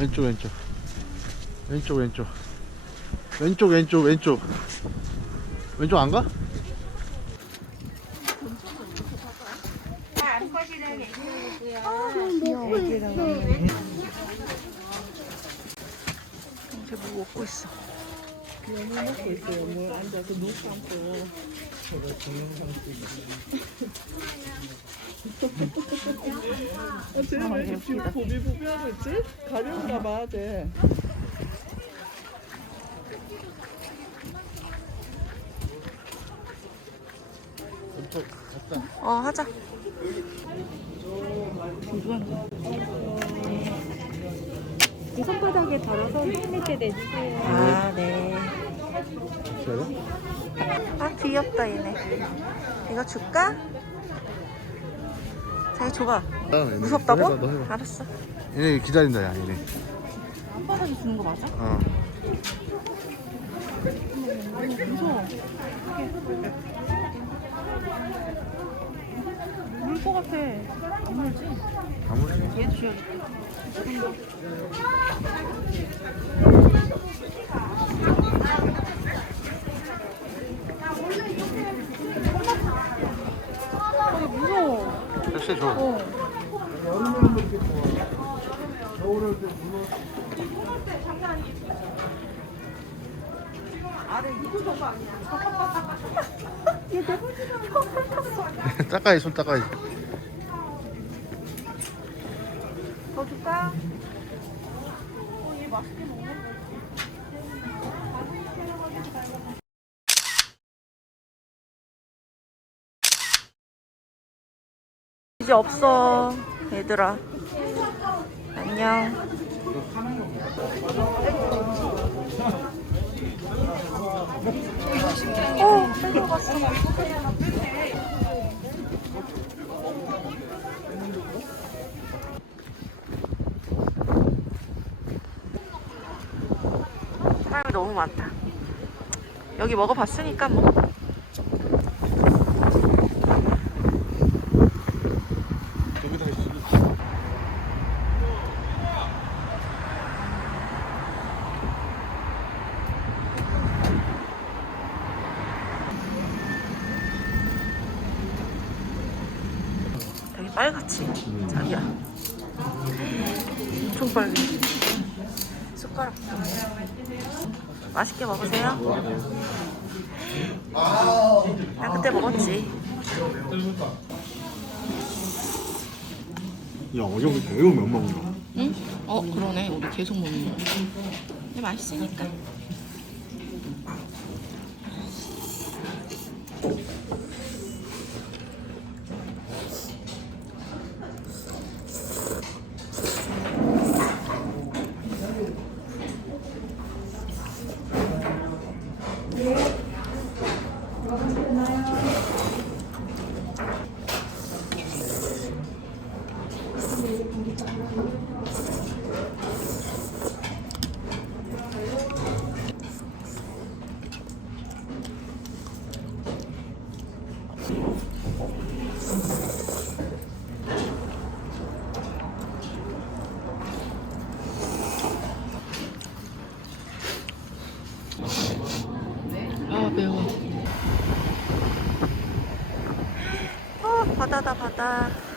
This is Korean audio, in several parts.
왼쪽 왼쪽 왼쪽 왼쪽 왼쪽 왼쪽 왼쪽 왼쪽 안 가? 이제 뭐 먹고 있어. 쟤왜 지금 보비보비하고 있지? 가려운가 봐, 쟤. 어 하자. 이 손바닥에 달아서 힘낼 때 내주세요. 아 네. 아 귀엽다 얘네. 이거 줄까? 자기 줘봐. 다음에 무섭다고? 너 해봐, 너 해봐. 알았어. 얘네 기다린다 야 얘네 손바닥에 주는 거 맞아? 어 무서워. 물것 같아. 안 물지? 아무리 얘 줘야겠다. 아, 역시 줘 어. 닦아야지 손 닦아야지 더 줄까? 어, 얘 맛있게 먹네. 없어, 얘들아. 안녕. 갔어. 사람이 너무 많다. 여기 먹어봤으니까 뭐. 여기다 있어 되게 빨갛지? 자기야. 엄청 빨개. 숟가락 좀. 맛있게 먹으세요. 나 그때 먹었지. 야 어저께 매우 몇 먹나 응? 어 그러네. 우리 계속 먹는 거. 근데 맛있으니까. 바다다 바다.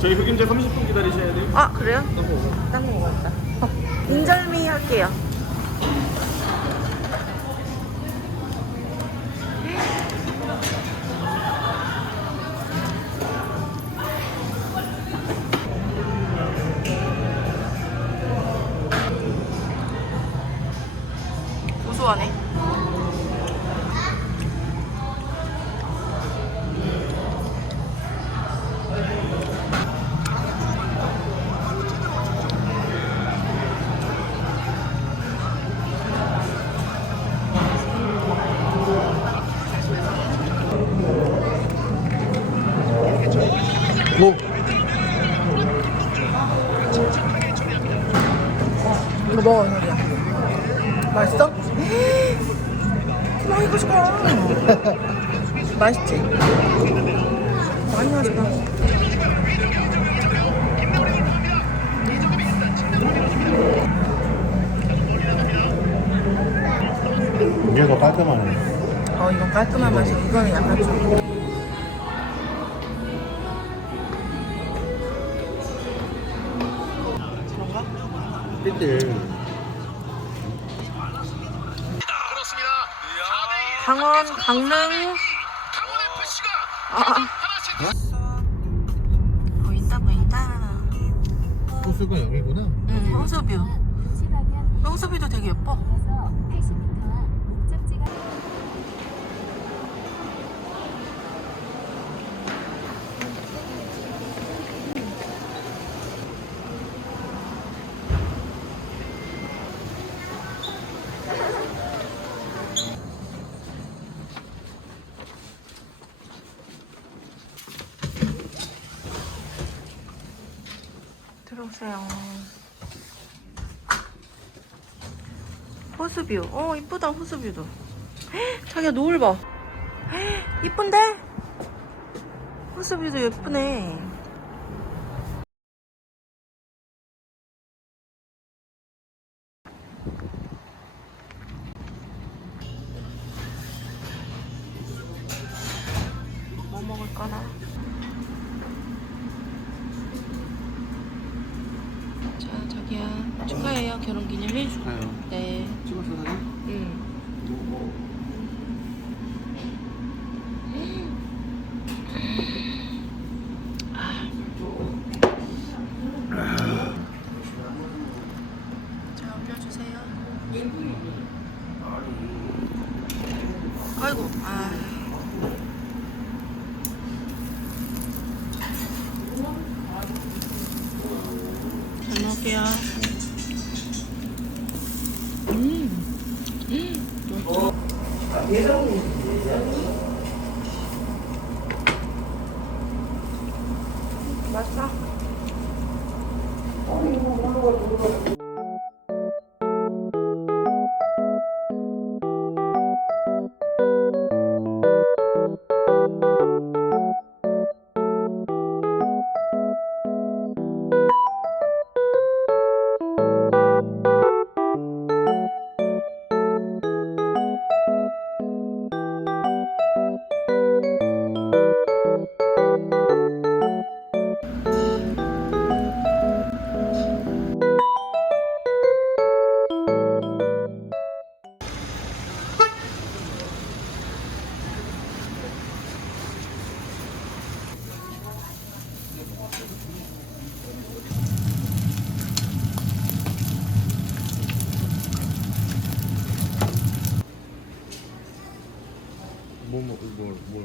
저희 흑임자 30분 기다리셔야 돼요. 아 그래요? 딴거 먹었다. 인절미 할게요. 깔끔하네. 어, 이건 깔끔한 맛이야. 이거는 약간 좀. 그런가? 삐들. 강원, 강릉. 아. 보인다, 보인다. 호수가 여기구나. 응, 홍수뷰. 홍수뷰도 되게 예뻐. 들어오세요. 호수뷰. 어, 이쁘다, 호수뷰도. 헉, 자기야, 노을 봐. 헉, 이쁜데? 호수뷰도 예쁘네.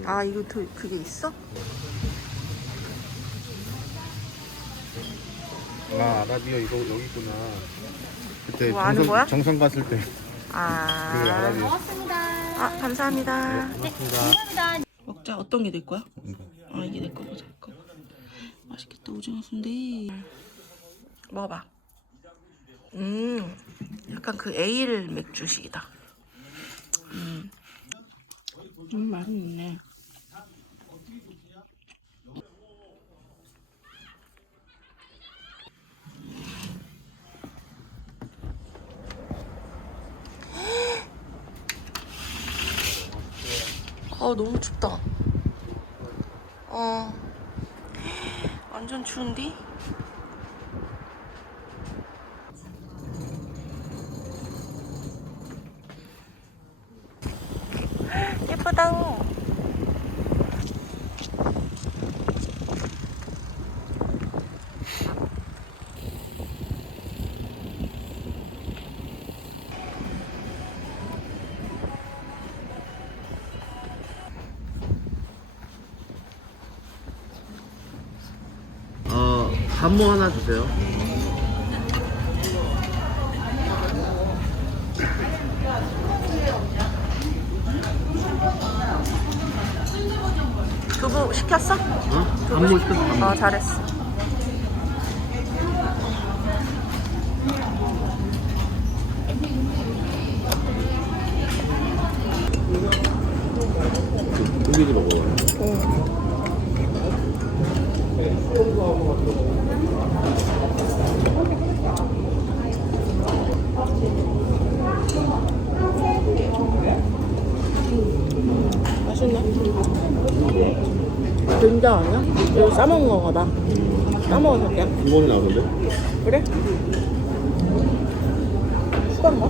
아, 이거 그, 그게 있어? 아, 아라비아 이거 여기 있구나. 그때 뭐 아는 거야? 정선 갔을 때. 그 아. 아라비아. 아, 감사합니다. 고맙습니다. 먹자. 어떤 게 될 거야? 이거. 아, 이게 내거 보자. 거. 맛있겠다. 오징어 순대. 먹어봐. 음, 약간 그 에일 맥주식이다. 음, 음 맛있네. 아 너무 춥다 어 완전 추운디? 예쁘다. 단무 하나 주세요. 두부 시켰어? 응? 단무 시켰어, 단무. 어 잘했어. 여기도 먹어요. 맛있네. 된장 아니야? 이거 싸먹는 거다. 싸먹어서 그냥. 이번에 나오던데? 그래? 수건가?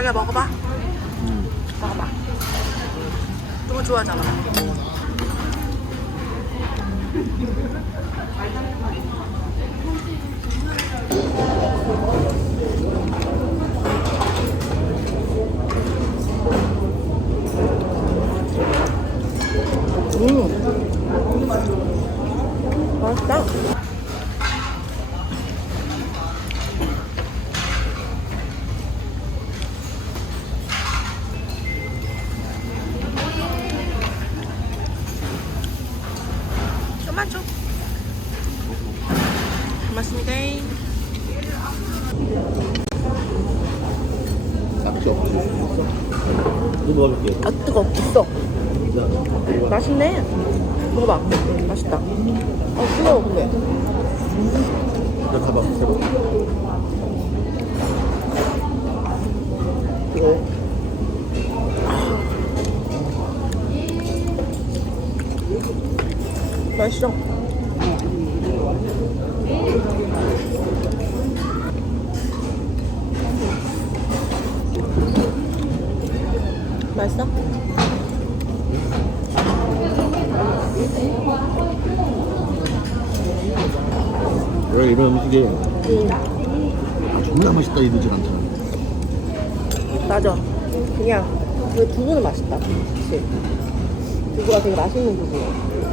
자기야 먹어봐. 먹어봐. 너무 좋아하잖아. 맛있어. 맛있어? 원래 이런 음식이 응. 아, 존나 맛있다 이러질 않잖아. 맞아. 그냥 그 두부는 맛있다. 그치? 두부가 되게 맛있는 두부야.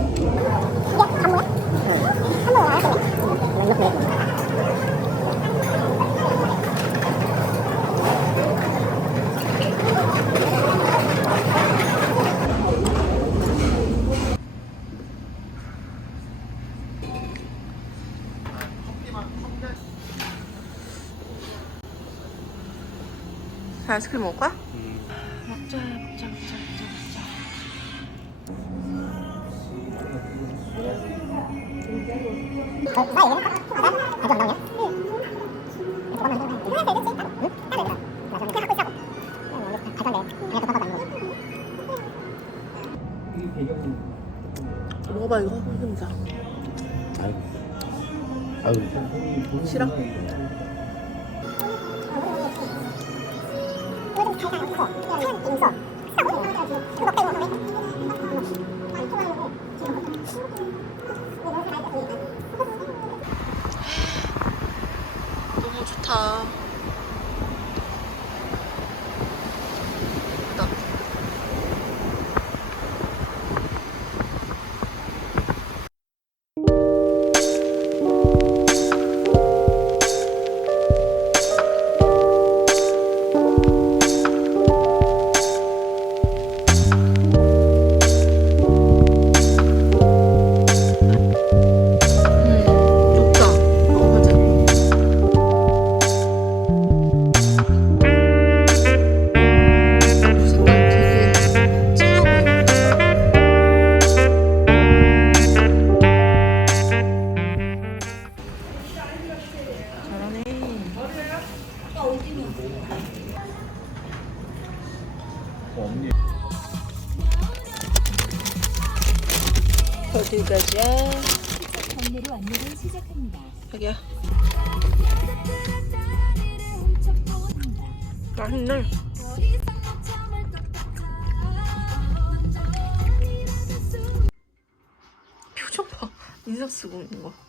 아이스크림 먹을 거야? 먹어봐 이거. 아유. 아유. 싫어? 너 맛있네. 표정 봐. 인상 쓰고 있는 거.